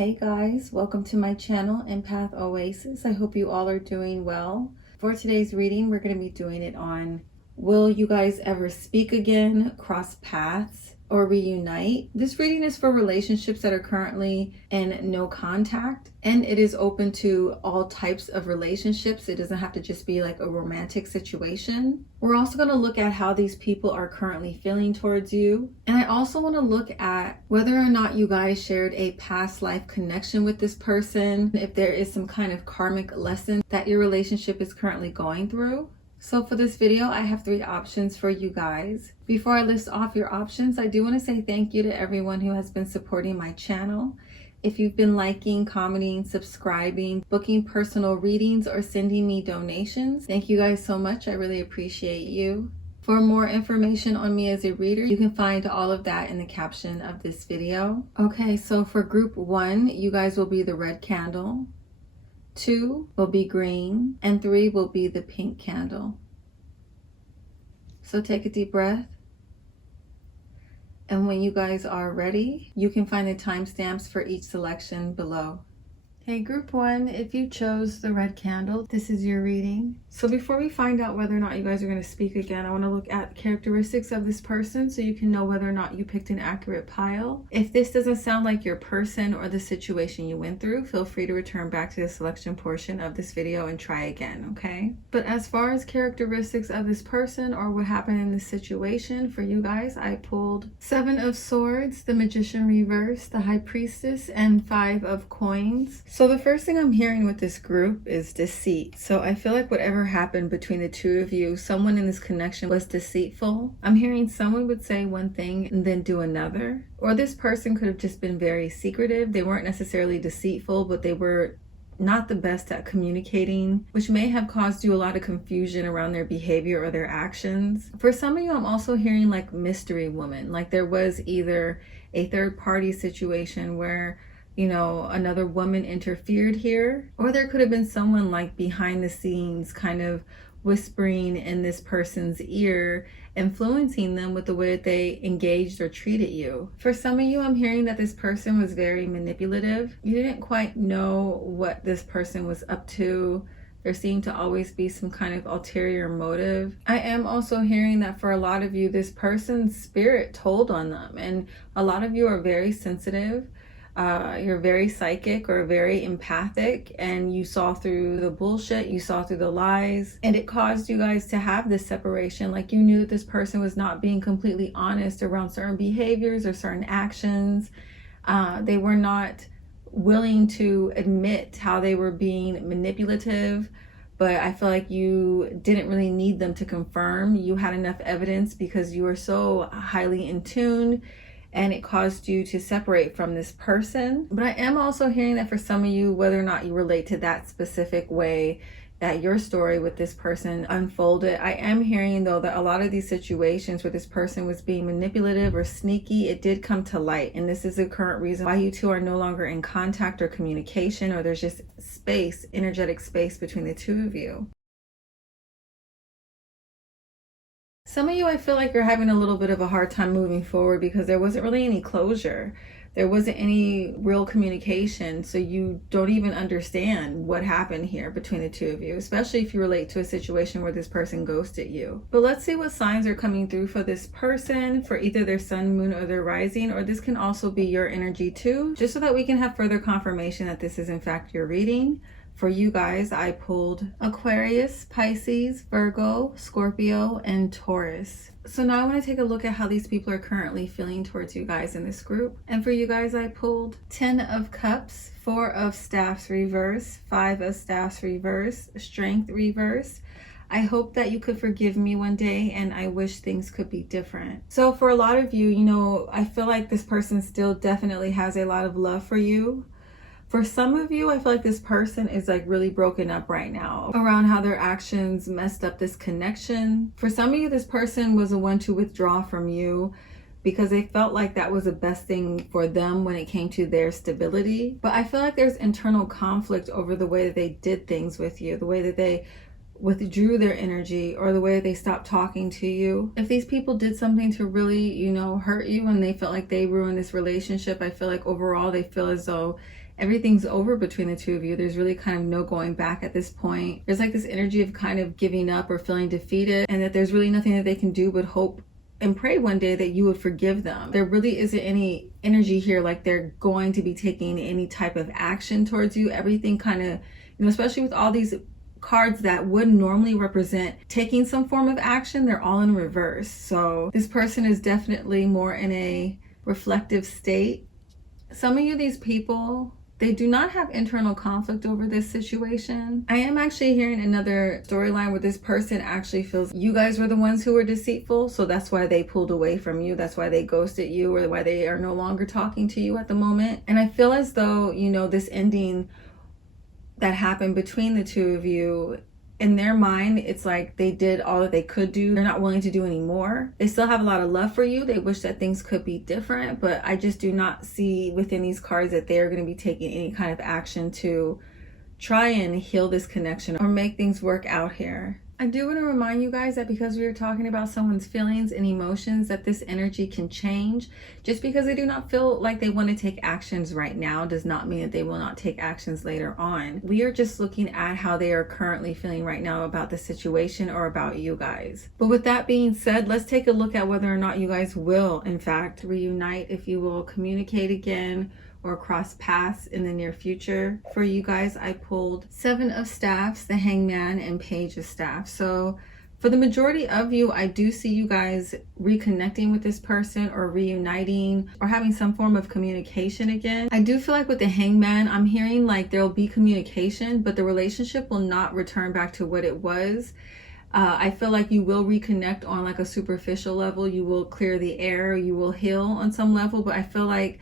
Hey guys, welcome to my channel, EmpathOasis. I hope you all are doing well. For today's reading, we're going to be doing it on will you guys ever speak again, cross paths, or reunite? This reading is for relationships that are currently in no contact, and it is open to all types of relationships. It doesn't have to just be like a romantic situation. We're also going to look at how these people are currently feeling towards you. And I also want to look at whether or not you guys shared a past life connection with this person, if there is some kind of karmic lesson that your relationship is currently going through. So for this video, I have 3 options for you guys. Before I list off your options, I do want to say thank you to everyone who has been supporting my channel. If you've been liking, commenting, subscribing, booking personal readings, or sending me donations, thank you guys so much. I really appreciate you. For more information on me as a reader, you can find all of that in the caption of this video. Okay, so for group 1, you guys will be the red candle. 2 will be green, and 3 will be the pink candle. So take a deep breath. And when you guys are ready, you can find the timestamps for each selection below. Hey, group 1, if you chose the red candle, this is your reading. So before we find out whether or not you guys are going to speak again, I want to look at characteristics of this person so you can know whether or not you picked an accurate pile. If this doesn't sound like your person or the situation you went through, feel free to return back to the selection portion of this video and try again, okay? But as far as characteristics of this person or what happened in this situation, for you guys, I pulled 7 of Swords, the Magician reverse, the High Priestess, and 5 of Coins. So the first thing I'm hearing with this group is deceit. So I feel like whatever happened between the two of you, someone in this connection was deceitful. I'm hearing someone would say one thing and then do another. Or this person could have just been very secretive. They weren't necessarily deceitful, but they were not the best at communicating, which may have caused you a lot of confusion around their behavior or their actions. For some of you, I'm also hearing like mystery woman. Like there was either a third party situation where another woman interfered here, or there could have been someone like behind the scenes kind of whispering in this person's ear, influencing them with the way that they engaged or treated you. For some of you, I'm hearing that this person was very manipulative. You didn't quite know what this person was up to. There seemed to always be some kind of ulterior motive. I am also hearing that for a lot of you, this person's spirit told on them, and a lot of you are very sensitive. You're very psychic or very empathic, and you saw through the bullshit, you saw through the lies, and it caused you guys to have this separation. Like you knew that this person was not being completely honest around certain behaviors or certain actions. They were not willing to admit how they were being manipulative, but I feel like you didn't really need them to confirm. You had enough evidence because you were so highly in tune, and it caused you to separate from this person. But I am also hearing that for some of you, whether or not you relate to that specific way that your story with this person unfolded, I am hearing though that a lot of these situations where this person was being manipulative or sneaky, it did come to light. And this is the current reason why you two are no longer in contact or communication, or there's just space, energetic space between the two of you. Some of you, I feel like you're having a little bit of a hard time moving forward because there wasn't really any closure. There wasn't any real communication, so you don't even understand what happened here between the two of you, especially if you relate to a situation where this person ghosted you. But let's see what signs are coming through for this person, for either their sun, moon, or their rising, or this can also be your energy too, just so that we can have further confirmation that this is in fact your reading. For you guys, I pulled Aquarius, Pisces, Virgo, Scorpio, and Taurus. So now I want to take a look at how these people are currently feeling towards you guys in this group. And for you guys, I pulled 10 of Cups, 4 of Staffs reverse, 5 of Staffs reverse, Strength reverse. I hope that you could forgive me one day, and I wish things could be different. So for a lot of you, I feel like this person still definitely has a lot of love for you. For some of you, I feel like this person is like really broken up right now around how their actions messed up this connection. For some of you, this person was the one to withdraw from you because they felt like that was the best thing for them when it came to their stability. But I feel like there's internal conflict over the way that they did things with you, the way that they withdrew their energy, or the way they stopped talking to you. If these people did something to really, hurt you and they felt like they ruined this relationship, I feel like overall they feel as though everything's over between the two of you. There's really kind of no going back at this point. There's like this energy of kind of giving up or feeling defeated, and that there's really nothing that they can do but hope and pray one day that you would forgive them. There really isn't any energy here like they're going to be taking any type of action towards you. Everything kind of, especially with all these cards that would normally represent taking some form of action, they're all in reverse. So this person is definitely more in a reflective state. Some of you, these people, they do not have internal conflict over this situation. I am actually hearing another storyline where this person actually feels you guys were the ones who were deceitful, so that's why they pulled away from you. That's why they ghosted you, or why they are no longer talking to you at the moment. And I feel as though, this ending that happened between the two of you, in their mind, it's like they did all that they could do. They're not willing to do any more. They still have a lot of love for you. They wish that things could be different, but I just do not see within these cards that they're going to be taking any kind of action to try and heal this connection or make things work out here. I do want to remind you guys that because we are talking about someone's feelings and emotions, that this energy can change. Just because they do not feel like they want to take actions right now does not mean that they will not take actions later on. We are just looking at how they are currently feeling right now about the situation or about you guys. But with that being said, let's take a look at whether or not you guys will, in fact, reunite, if you will communicate again or cross paths in the near future. For you guys, I pulled 7 of Staffs, the Hangman, and Page of Staffs. So for the majority of you, I do see you guys reconnecting with this person or reuniting or having some form of communication again. I do feel like with the Hangman, I'm hearing like there'll be communication, but the relationship will not return back to what it was. I feel like you will reconnect on like a superficial level. You will clear the air, you will heal on some level, but I feel like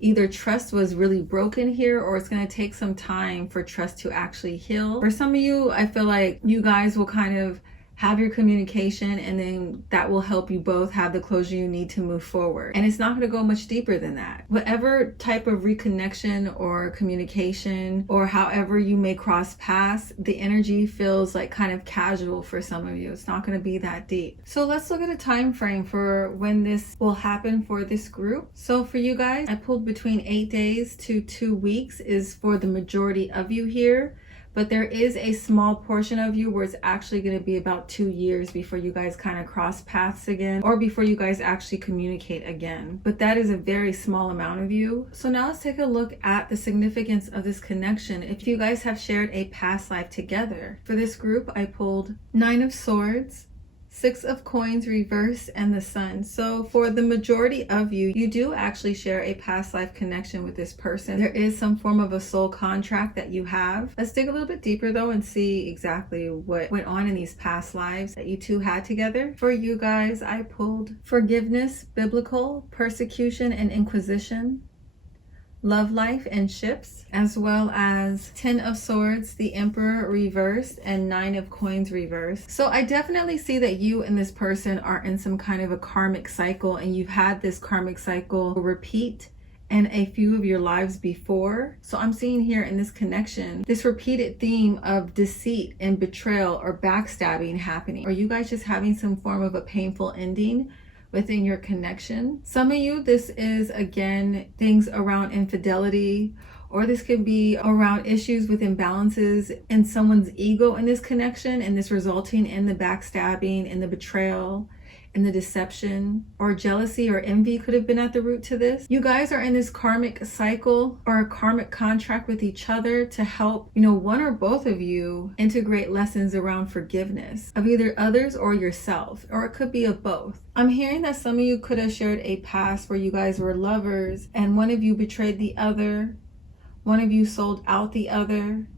either trust was really broken here, or it's going to take some time for trust to actually heal. For some of you, I feel like you guys will kind of have your communication, and then that will help you both have the closure you need to move forward. And it's not going to go much deeper than that. Whatever type of reconnection or communication, or however you may cross paths, the energy feels like kind of casual for some of you. It's not going to be that deep. So let's look at a time frame for when this will happen for this group. So for you guys, I pulled between 8 days to 2 weeks is for the majority of you here. But there is a small portion of you where it's actually going to be about 2 years before you guys kind of cross paths again, or before you guys actually communicate again. But that is a very small amount of you. So now let's take a look at the significance of this connection if you guys have shared a past life together. For this group, I pulled 9 of Swords, 6 of Coins reversed, and the Sun. So for the majority of you, you do actually share a past life connection with this person. There is some form of a soul contract that you have. Let's dig a little bit deeper though and see exactly what went on in these past lives that you two had together. For you guys, I pulled Forgiveness, Biblical, Persecution, and Inquisition, Love Life, and Ships, as well as 10 of Swords, the Emperor reversed, and 9 of Coins reversed. So I definitely see that you and this person are in some kind of a karmic cycle, and you've had this karmic cycle repeat in a few of your lives before. So I'm seeing here in this connection, this repeated theme of deceit and betrayal or backstabbing happening. Are you guys just having some form of a painful ending within your connection? Some of you, this is again things around infidelity, or this could be around issues with imbalances in someone's ego in this connection, and this resulting in the backstabbing and the betrayal and the deception, or jealousy or envy could have been at the root to this. You guys are in this karmic cycle or a karmic contract with each other to help, one or both of you integrate lessons around forgiveness of either others or yourself, or it could be of both. I'm hearing that some of you could have shared a past where you guys were lovers and one of you betrayed the other, one of you sold out the other.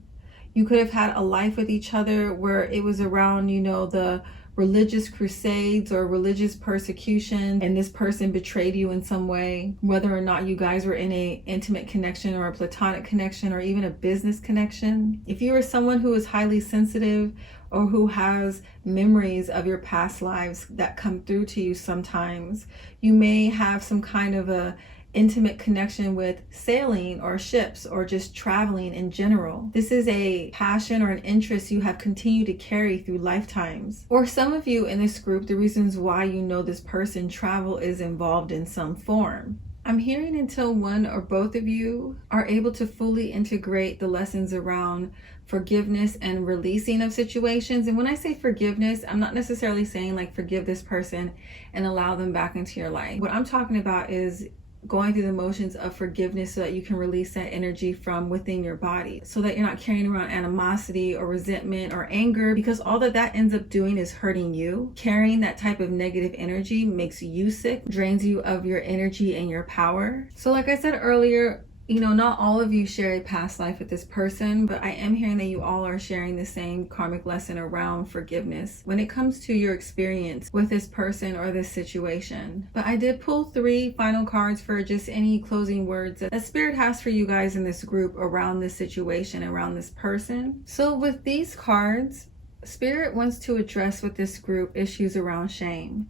You could have had a life with each other where it was around, the religious crusades or religious persecution, and this person betrayed you in some way, whether or not you guys were in a intimate connection or a platonic connection or even a business connection. If you are someone who is highly sensitive or who has memories of your past lives that come through to you sometimes, you may have some kind of a intimate connection with sailing or ships or just traveling in general. This is a passion or an interest you have continued to carry through lifetimes. Or some of you in this group, the reasons why you know this person, travel is involved in some form. I'm hearing until one or both of you are able to fully integrate the lessons around forgiveness and releasing of situations. And when I say forgiveness, I'm not necessarily saying like forgive this person and allow them back into your life. What I'm talking about is going through the motions of forgiveness so that you can release that energy from within your body, so that you're not carrying around animosity or resentment or anger, because all that ends up doing is hurting you. Carrying that type of negative energy makes you sick, drains you of your energy and your power. So like I said earlier, not all of you share a past life with this person, but I am hearing that you all are sharing the same karmic lesson around forgiveness when it comes to your experience with this person or this situation. But I did pull 3 final cards for just any closing words that Spirit has for you guys in this group around this situation, around this person. So with these cards, Spirit wants to address with this group issues around shame.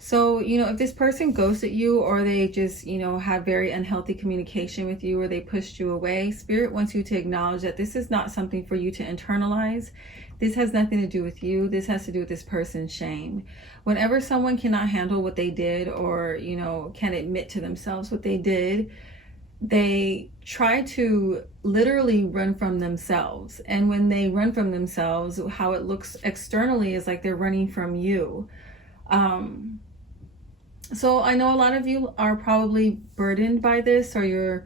So, if this person ghosted you, or they just, had very unhealthy communication with you, or they pushed you away, Spirit wants you to acknowledge that this is not something for you to internalize. This has nothing to do with you. This has to do with this person's shame. Whenever someone cannot handle what they did, or, can't admit to themselves what they did, they try to literally run from themselves. And when they run from themselves, how it looks externally is like they're running from you. So I know a lot of you are probably burdened by this, or you're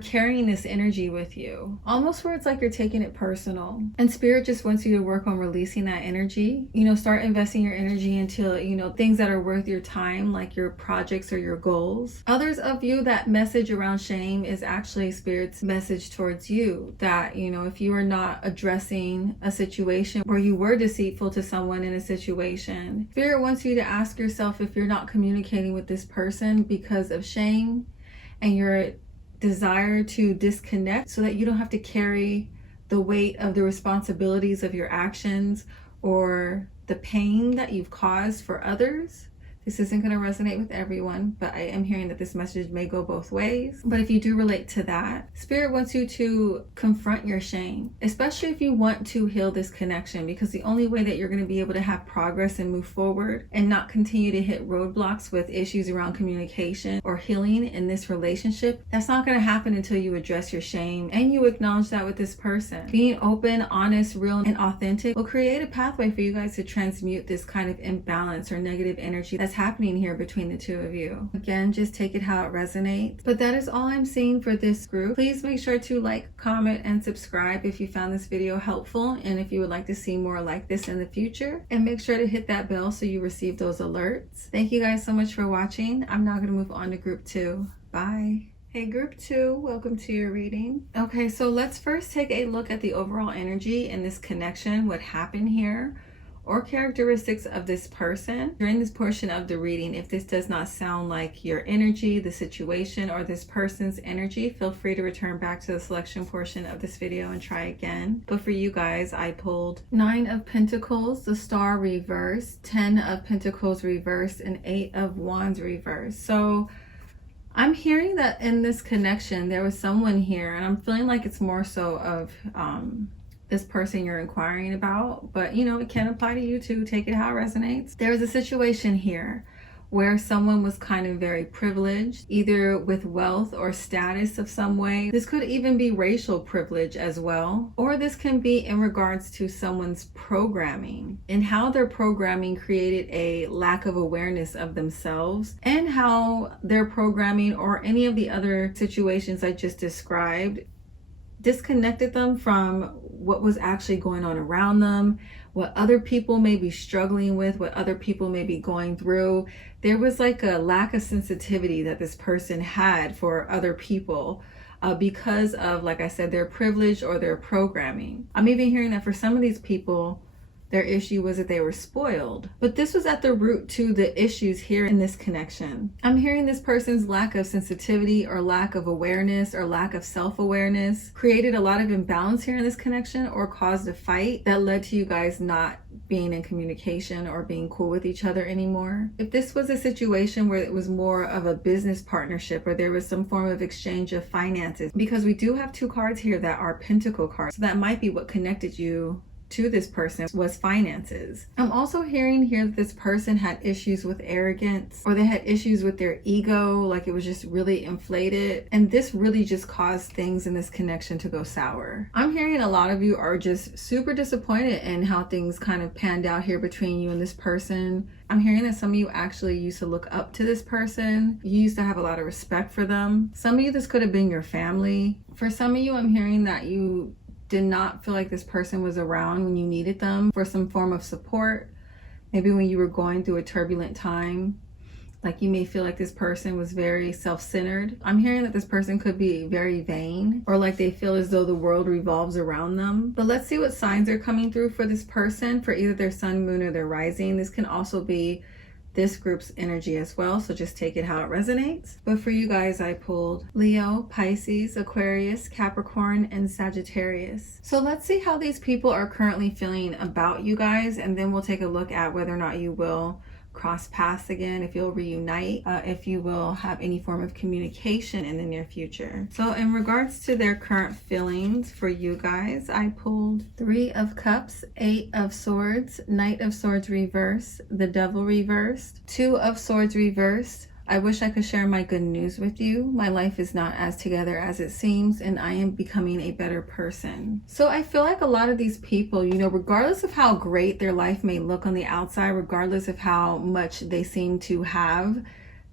carrying this energy with you, almost where it's like you're taking it personal. And Spirit just wants you to work on releasing that energy. Start investing your energy into, things that are worth your time, like your projects or your goals. Others of you, that message around shame is actually Spirit's message towards you, that, if you are not addressing a situation where you were deceitful to someone in a situation, Spirit wants you to ask yourself if you're not communicating with this person because of shame and your desire to disconnect, so that you don't have to carry the weight of the responsibilities of your actions or the pain that you've caused for others. This isn't going to resonate with everyone, but I am hearing that this message may go both ways. But if you do relate to that, Spirit wants you to confront your shame, especially if you want to heal this connection, because the only way that you're going to be able to have progress and move forward and not continue to hit roadblocks with issues around communication or healing in this relationship, that's not going to happen until you address your shame and you acknowledge that with this person. Being open, honest, real, and authentic will create a pathway for you guys to transmute this kind of imbalance or negative energy that's happening here between the two of you. Again, just take it how it resonates. But that is all I'm seeing for this group. Please make sure to like, comment, and subscribe if you found this video helpful, and if you would like to see more like this in the future. And make sure to hit that bell so you receive those alerts. Thank you guys so much for watching. I'm now going to move on to group 2. Bye. Hey group 2, welcome to your reading. Okay, so let's first take a look at the overall energy in this connection, what happened here, or characteristics of this person. During this portion of the reading, if this does not sound like your energy, the situation, or this person's energy, feel free to return back to the selection portion of this video and try again. But for you guys, I pulled 9 of Pentacles, the Star reversed, 10 of Pentacles reversed, and 8 of Wands reversed. So I'm hearing that in this connection, there was someone here, and I'm feeling like it's more so of this person you're inquiring about, but it can apply to you too. Take it how it resonates. There was a situation here where someone was kind of very privileged, either with wealth or status of some way. This could even be racial privilege as well, or this can be in regards to someone's programming and how their programming created a lack of awareness of themselves, and how their programming or any of the other situations I just described disconnected them from what was actually going on around them, what other people may be struggling with, what other people may be going through. There was like a lack of sensitivity that this person had for other people because of, like I said, their privilege or their programming. I'm even hearing that for some of these people, their issue was that they were spoiled. But this was at the root to the issues here in this connection. I'm hearing this person's lack of sensitivity or lack of awareness or lack of self-awareness created a lot of imbalance here in this connection, or caused a fight that led to you guys not being in communication or being cool with each other anymore. If this was a situation where it was more of a business partnership, or there was some form of exchange of finances, because we do have 2 cards here that are Pentacle cards, so that might be what connected you to this person was finances. I'm also hearing here that this person had issues with arrogance, or they had issues with their ego, like it was just really inflated, and this really just caused things in this connection to go sour. I'm hearing a lot of you are just super disappointed in how things kind of panned out here between you and this person. I'm hearing that some of you actually used to look up to this person. You used to have a lot of respect for them. Some of you, this could have been your family. For some of you, I'm hearing that you did not feel like this person was around when you needed them for some form of support. Maybe when you were going through a turbulent time, like you may feel like this person was very self-centered. I'm hearing that this person could be very vain, or like they feel as though the world revolves around them. But let's see what signs are coming through for this person for either their sun, moon, or their rising. This can also be this group's energy as well, so just take it how it resonates. But for you guys, I pulled Leo, Pisces, Aquarius, Capricorn, and Sagittarius. So let's see how these people are currently feeling about you guys, and then we'll take a look at whether or not you will cross paths again, if you'll reunite, if you will have any form of communication in the near future. So in regards to their current feelings for you guys, I pulled 3 of Cups, 8 of Swords, Knight of Swords reversed, the Devil reversed, 2 of Swords reversed. I wish I could share my good news with you. My life is not as together as it seems, and I am becoming a better person. So I feel like a lot of these people, you know, regardless of how great their life may look on the outside, regardless of how much they seem to have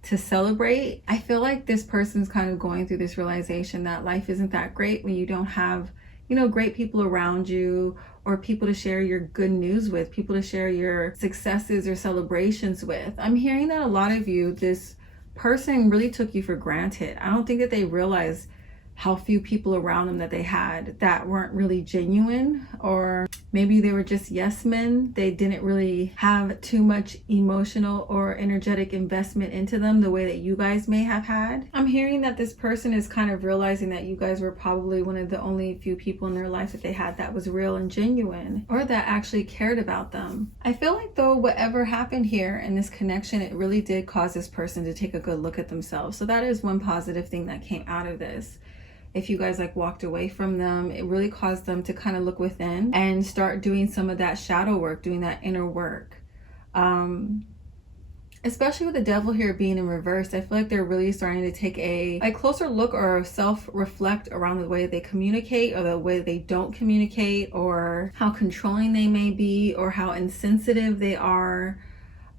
to celebrate, I feel like this person's kind of going through this realization that life isn't that great when you don't have, you know, great people around you, or people to share your good news with, people to share your successes or celebrations with. I'm hearing that a lot of you, this person really took you for granted. I don't think that they realized how few people around them that they had that weren't really genuine, or maybe they were just yes men. They didn't really have too much emotional or energetic investment into them the way that you guys may have had. I'm hearing that this person is kind of realizing that you guys were probably one of the only few people in their life that they had that was real and genuine, or that actually cared about them. I feel like though whatever happened here in this connection, it really did cause this person to take a good look at themselves. So that is one positive thing that came out of this. If you guys like walked away from them, it really caused them to kind of look within and start doing some of that shadow work, doing that inner work. Especially with the Devil here being in reverse, I feel like they're really starting to take a closer look or self-reflect around the way they communicate, or the way they don't communicate, or how controlling they may be, or how insensitive they are,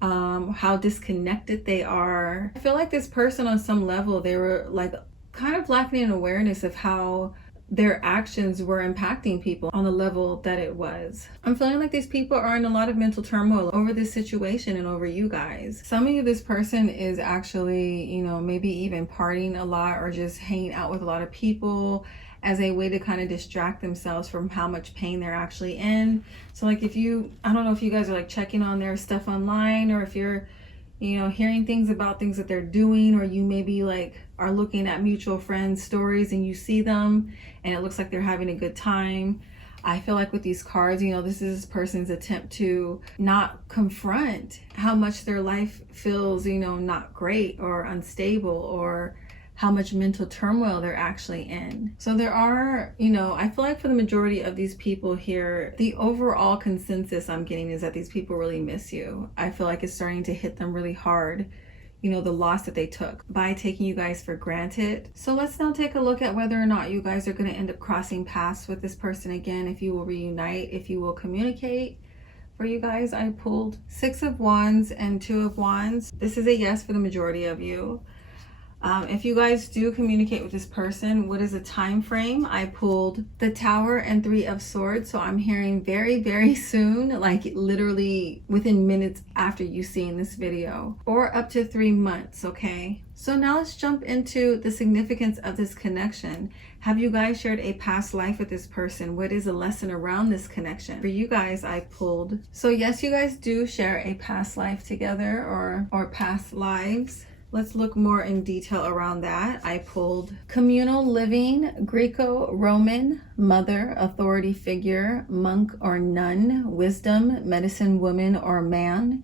how disconnected they are. I feel like this person on some level, they were like kind of lacking an awareness of how their actions were impacting people on the level that it was. I'm feeling like these people are in a lot of mental turmoil over this situation and over you guys. Some of you, this person is actually, you know, maybe even partying a lot, or just hanging out with a lot of people as a way to kind of distract themselves from how much pain they're actually in. So like if you, I don't know if you guys are like checking on their stuff online, or if you're, you know, hearing things about things that they're doing, or you maybe like are looking at mutual friends' stories and you see them and it looks like they're having a good time. I feel like with these cards, you know, this is this person's attempt to not confront how much their life feels, you know, not great or unstable, or how much mental turmoil they're actually in. So there are, you know, I feel like for the majority of these people here, the overall consensus I'm getting is that these people really miss you. I feel like it's starting to hit them really hard, you know, the loss that they took by taking you guys for granted. So let's now take a look at whether or not you guys are going to end up crossing paths with this person again, if you will reunite, if you will communicate. For you guys, I pulled 6 of Wands and 2 of Wands. This is a yes for the majority of you. If you guys do communicate with this person, what is the time frame? I pulled the Tower and 3 of Swords. So I'm hearing very, very soon, like literally within minutes after you seeing this video, or up to 3 months, okay? So now let's jump into the significance of this connection. Have you guys shared a past life with this person? What is a lesson around this connection? For you guys, I pulled. So yes, you guys do share a past life together, or past lives. Let's look more in detail around that. I pulled communal living, Greco-Roman, mother, authority figure, monk or nun, wisdom, medicine woman or man,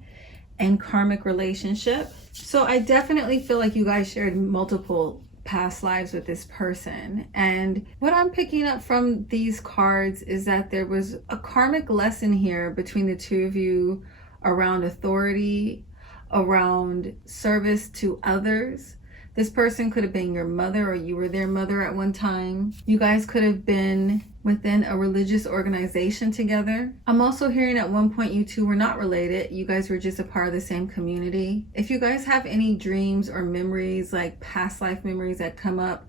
and karmic relationship. So I definitely feel like you guys shared multiple past lives with this person. And what I'm picking up from these cards is that there was a karmic lesson here between the two of you around authority, around service to others. This person could have been your mother, or you were their mother at one time. You guys could have been within a religious organization together. I'm also hearing at one point you two were not related. You guys were just a part of the same community. If you guys have any dreams or memories, like past life memories that come up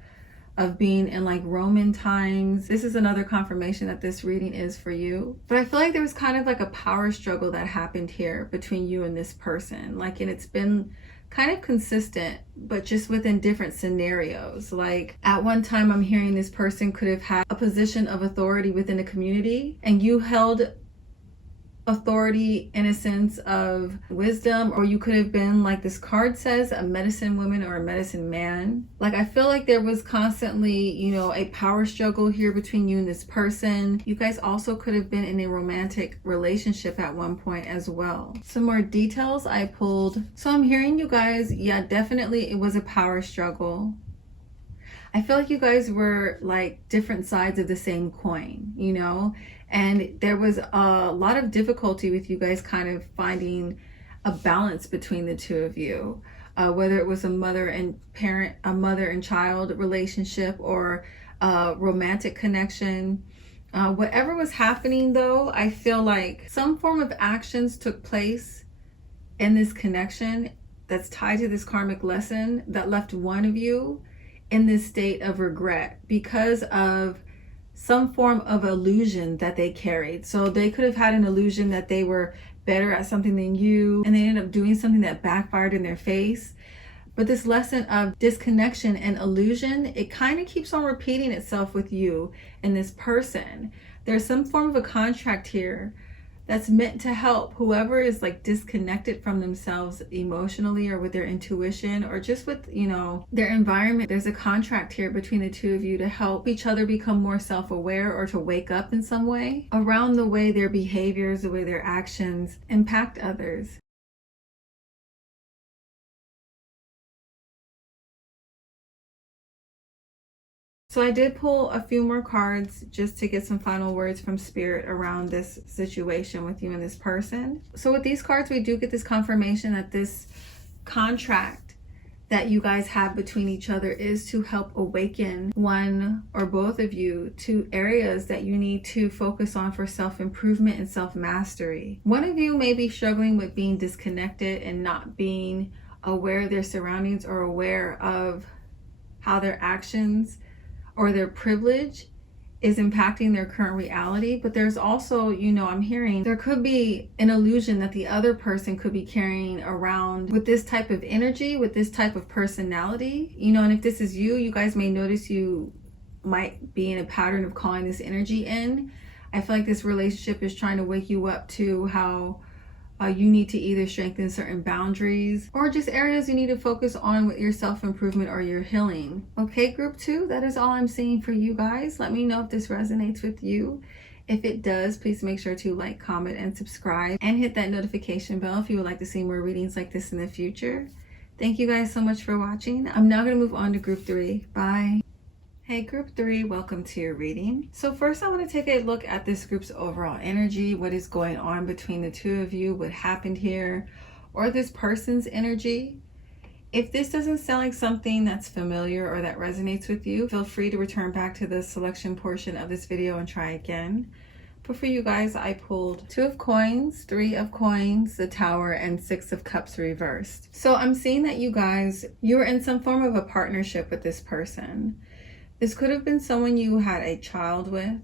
of being in like Roman times, this is another confirmation that this reading is for you. But I feel like there was kind of like a power struggle that happened here between you and this person. Like, and it's been kind of consistent, but just within different scenarios. Like at one time, I'm hearing this person could have had a position of authority within the community, and you held authority in a sense of wisdom, or you could have been, like this card says, a medicine woman or a medicine man. Like, I feel like there was constantly, you know, a power struggle here between you and this person. You guys also could have been in a romantic relationship at one point as well. Some more details I pulled. So I'm hearing you guys, yeah, definitely it was a power struggle. I feel like you guys were like different sides of the same coin, you know? And there was a lot of difficulty with you guys kind of finding a balance between the two of you, whether it was a mother and child relationship, or a romantic connection. Whatever was happening though, I feel like some form of actions took place in this connection that's tied to this karmic lesson that left one of you in this state of regret because of some form of illusion that they carried. So they could have had an illusion that they were better at something than you, and they ended up doing something that backfired in their face. But this lesson of disconnection and illusion, it kind of keeps on repeating itself with you and this person. There's some form of a contract here that's meant to help whoever is like disconnected from themselves emotionally, or with their intuition, or just with, you know, their environment. There's a contract here between the two of you to help each other become more self-aware, or to wake up in some way around the way their behaviors, the way their actions impact others. So I did pull a few more cards just to get some final words from Spirit around this situation with you and this person. So with these cards, we do get this confirmation that this contract that you guys have between each other is to help awaken one or both of you to areas that you need to focus on for self-improvement and self-mastery. One of you may be struggling with being disconnected and not being aware of their surroundings, or aware of how their actions or their privilege is impacting their current reality. But there's also, you know, I'm hearing there could be an illusion that the other person could be carrying around with this type of energy, with this type of personality, you know. And if this is you, you guys may notice you might be in a pattern of calling this energy in. I feel like this relationship is trying to wake you up to how you need to either strengthen certain boundaries, or just areas you need to focus on with your self-improvement or your healing. Okay, group 2, that is all I'm seeing for you guys. Let me know if this resonates with you. If it does, please make sure to like, comment, and subscribe, and hit that notification bell if you would like to see more readings like this in the future. Thank you guys so much for watching. I'm now going to move on to group 3. Bye. Hey group 3, welcome to your reading. So first I want to take a look at this group's overall energy, what is going on between the two of you, what happened here, or this person's energy. If this doesn't sound like something that's familiar or that resonates with you, feel free to return back to the selection portion of this video and try again. But for you guys, I pulled 2 of coins, 3 of coins, the Tower, and 6 of cups reversed. So I'm seeing that you guys, you're in some form of a partnership with this person. This could have been someone you had a child with.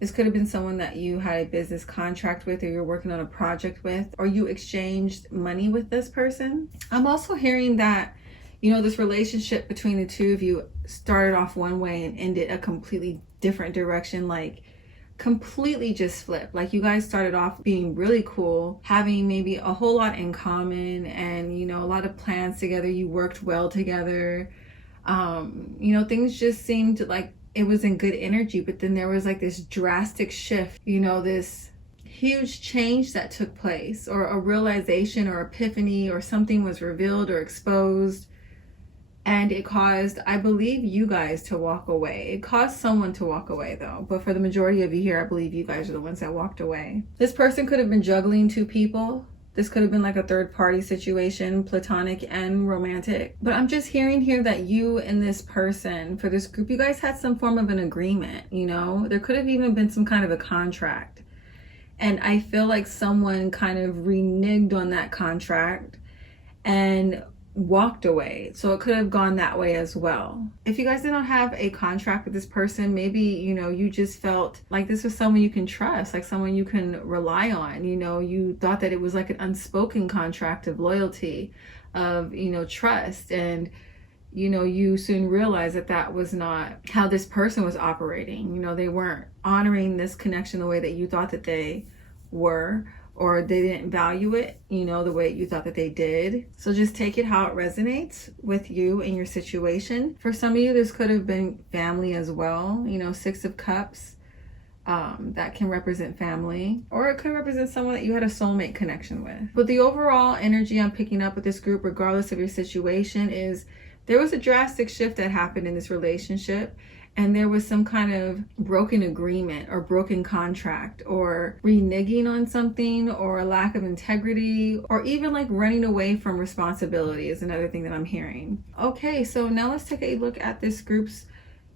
This could have been someone that you had a business contract with, or you're working on a project with, or you exchanged money with this person. I'm also hearing that, you know, this relationship between the two of you started off one way and ended a completely different direction, like completely just flipped. Like you guys started off being really cool, having maybe a whole lot in common, and, you know, a lot of plans together. You worked well together. You know, things just seemed like it was in good energy, but then there was like this drastic shift, you know, this huge change that took place, or a realization or epiphany, or something was revealed or exposed And it caused, I believe, you guys to walk away. It caused someone to walk away though. But for the majority of you here, I believe you guys are the ones that walked away. This person could have been juggling two people. This could have been like a third party situation, platonic and romantic. But I'm just hearing here that you and this person, for this group, you guys had some form of an agreement, you know? There could have even been some kind of a contract. And I feel like someone kind of reneged on that contract and walked away. So it could have gone that way as well. If you guys did not have a contract with this person, maybe, you know, you just felt like this was someone you can trust, like someone you can rely on. You know, you thought that it was like an unspoken contract of loyalty, of, you know, trust. And, you know, you soon realized that that was not how this person was operating. You know, they weren't honoring this connection the way that you thought that they were, or they didn't value it, you know, the way you thought that they did. So just take it how it resonates with you and your situation. For some of you, this could have been family as well. You know, 6 of Cups, that can represent family, or it could represent someone that you had a soulmate connection with. But the overall energy I'm picking up with this group, regardless of your situation, is there was a drastic shift that happened in this relationship. And there was some kind of broken agreement or broken contract, or reneging on something, or a lack of integrity, or even like running away from responsibility is another thing that I'm hearing. Okay, so now let's take a look at this group's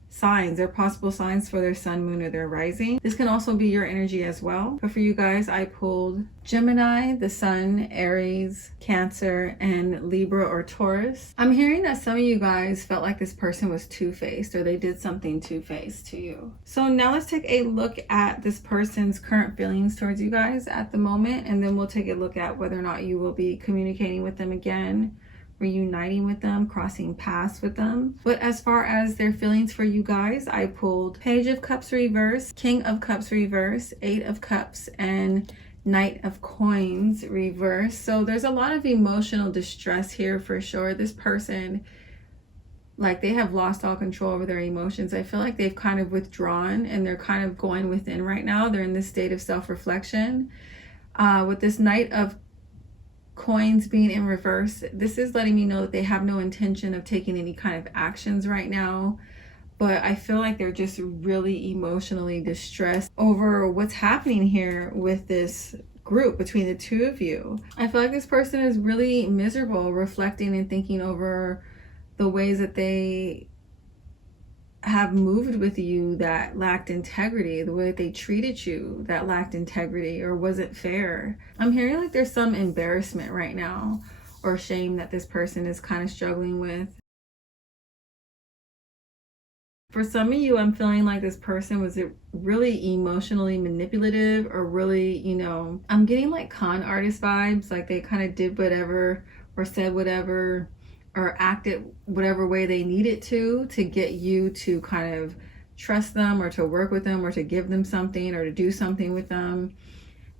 signs, their possible signs for their sun, moon, or their rising. This can also be your energy as well. But for you guys, I pulled Gemini, the sun, Aries, Cancer, and Libra or Taurus. I'm hearing that some of you guys felt like this person was two-faced, or they did something two-faced to you. So now let's take a look at this person's current feelings towards you guys at the moment, and then we'll take a look at whether or not you will be communicating with them again, reuniting with them, crossing paths with them. But as far as their feelings for you guys, I pulled Page of Cups reverse, King of Cups reverse, 8 of Cups, and Knight of Coins reverse. So there's a lot of emotional distress here for sure. This person, like, they have lost all control over their emotions. I feel like they've kind of withdrawn and they're kind of going within right now. They're in this state of self-reflection. With this Knight of Coins being in reverse, this is letting me know that they have no intention of taking any kind of actions right now. But I feel like they're just really emotionally distressed over what's happening here with this group between the two of you. I feel like this person is really miserable, reflecting and thinking over the ways that they have moved with you that lacked integrity, the way that they treated you that lacked integrity or wasn't fair. I'm hearing like there's some embarrassment right now or shame that this person is kind of struggling with. For some of you, I'm feeling like this person was really emotionally manipulative, or really, you know, I'm getting like con artist vibes, like they kind of did whatever or said whatever or acted whatever way they needed to get you to kind of trust them, or to work with them, or to give them something, or to do something with them.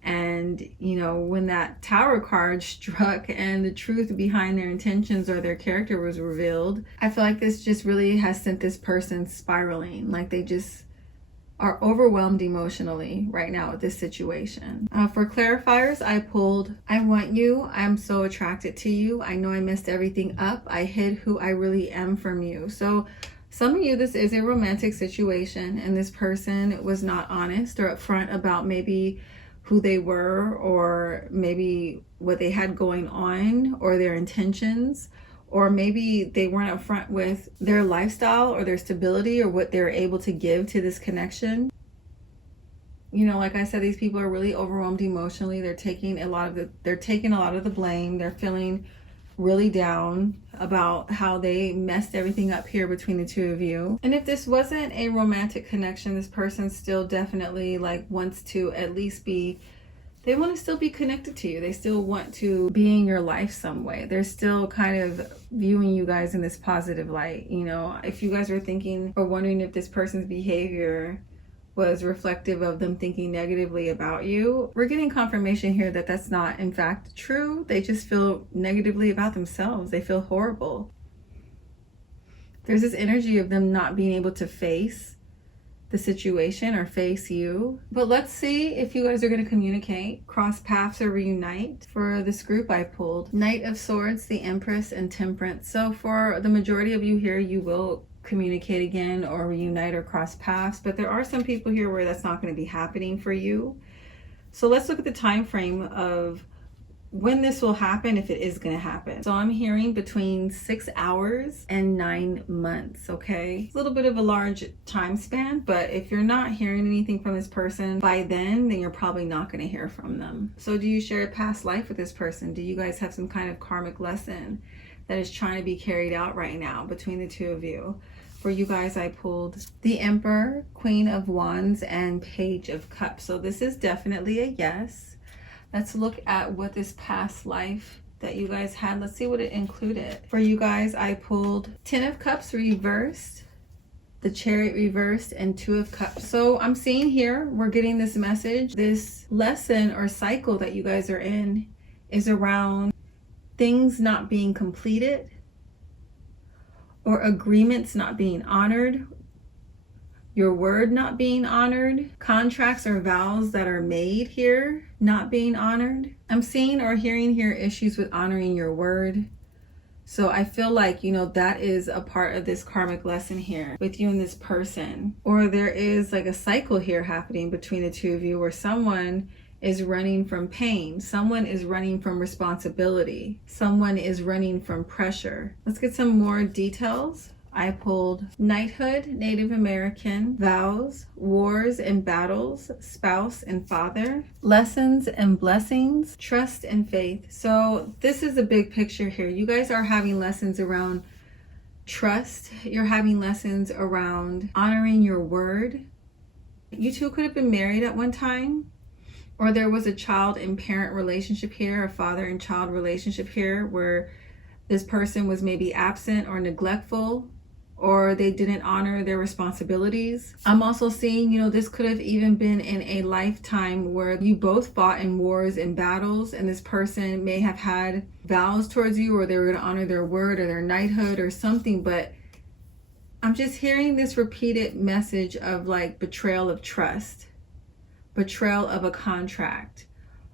And, you know, when that Tower card struck and the truth behind their intentions or their character was revealed, I feel like this just really has sent this person spiraling. Like they just are overwhelmed emotionally right now with this situation. For clarifiers, I pulled, I want you, I'm so attracted to you, I know I messed everything up, I hid who I really am from you. So some of you, this is a romantic situation and this person was not honest or upfront about maybe who they were, or maybe what they had going on, or their intentions, or maybe they weren't upfront with their lifestyle or their stability or what they're able to give to this connection. You know, like I said, these people are really overwhelmed emotionally. They're taking a lot of the blame. They're feeling really down about how they messed everything up here between the two of you. And if this wasn't a romantic connection, this person still definitely like wants to at least be, they want to still be connected to you. They still want to be in your life some way. They're still kind of viewing you guys in this positive light. You know, if you guys were thinking or wondering if this person's behavior was reflective of them thinking negatively about you, we're getting confirmation here that that's not in fact true. They just feel negatively about themselves. They feel horrible. There's this energy of them not being able to face the situation or face you. But let's see if you guys are going to communicate, cross paths, or reunite. For this group I pulled Knight of Swords, the Empress, and Temperance. So for the majority of you here, you will communicate again or reunite or cross paths, but there are some people here where that's not going to be happening for you. So let's look at the time frame of when this will happen, if it is going to happen. So I'm hearing between 6 hours and 9 months. Okay, it's a little bit of a large time span, but if you're not hearing anything from this person by then you're probably not going to hear from them. So do you share a past life with this person? Do you guys have some kind of karmic lesson that is trying to be carried out right now between the two of you? For you guys, I pulled the Emperor, Queen of Wands, and Page of Cups. So this is definitely a yes. Let's look at what this past life that you guys had. Let's see what it included. For you guys, I pulled 10 of Cups reversed, the Chariot reversed, and 2 of Cups. So I'm seeing here, we're getting this message. This lesson or cycle that you guys are in is around things not being completed, or agreements not being honored, your word not being honored, contracts or vows that are made here not being honored. I'm seeing or hearing here issues with honoring your word. So I feel like, you know, that is a part of this karmic lesson here with you and this person. Or there is like a cycle here happening between the two of you where someone is running from pain, someone is running from responsibility, someone is running from pressure. Let's get some more details. I pulled Knighthood, Native American, Vows, Wars and Battles, Spouse and Father, Lessons and Blessings, Trust and Faith. So this is a big picture here. You guys are having lessons around trust. You're having lessons around honoring your word. You two could have been married at one time, or there was a child and parent relationship here, a father and child relationship here where this person was maybe absent or neglectful, or they didn't honor their responsibilities. I'm also seeing, you know, this could have even been in a lifetime where you both fought in wars and battles, and this person may have had vows towards you, or they were going to honor their word or their knighthood or something. But I'm just hearing this repeated message of like betrayal of trust, betrayal of a contract,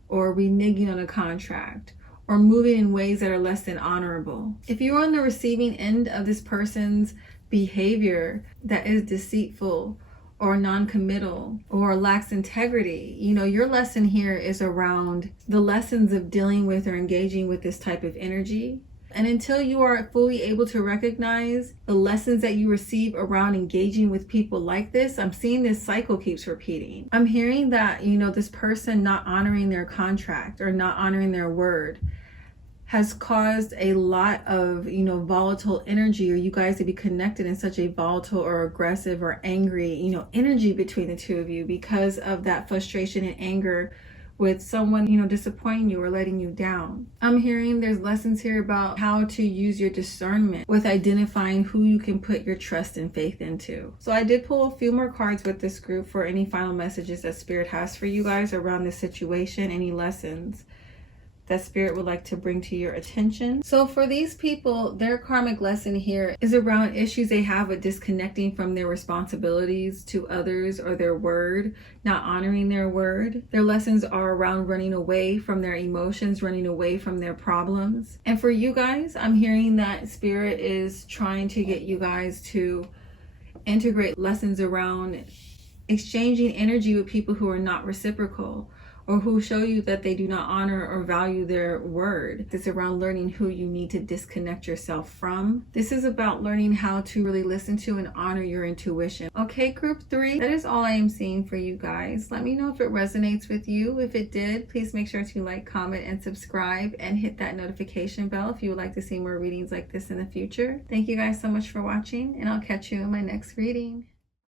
or reneging on a contract, or moving in ways that are less than honorable. If you're on the receiving end of this person's behavior that is deceitful or non-committal or lacks integrity, you know, your lesson here is around the lessons of dealing with or engaging with this type of energy. And until you are fully able to recognize the lessons that you receive around engaging with people like this, I'm seeing this cycle keeps repeating. I'm hearing that, you know, this person not honoring their contract or not honoring their word has caused a lot of, you know, volatile energy, or you guys to be connected in such a volatile or aggressive or angry, you know, energy between the two of you because of that frustration and anger with someone, you know, disappointing you or letting you down. I'm hearing there's lessons here about how to use your discernment with identifying who you can put your trust and faith into. So I did pull a few more cards with this group for any final messages that Spirit has for you guys around this situation, any lessons that Spirit would like to bring to your attention. So for these people, their karmic lesson here is around issues they have with disconnecting from their responsibilities to others or their word, not honoring their word. Their lessons are around running away from their emotions, running away from their problems. And for you guys, I'm hearing that Spirit is trying to get you guys to integrate lessons around exchanging energy with people who are not reciprocal, or who show you that they do not honor or value their word. It's around learning who you need to disconnect yourself from. This is about learning how to really listen to and honor your intuition. Okay, group 3, that is all I am seeing for you guys. Let me know if it resonates with you. If it did, please make sure to like, comment, and subscribe, and hit that notification bell if you would like to see more readings like this in the future. Thank you guys so much for watching, and I'll catch you in my next reading.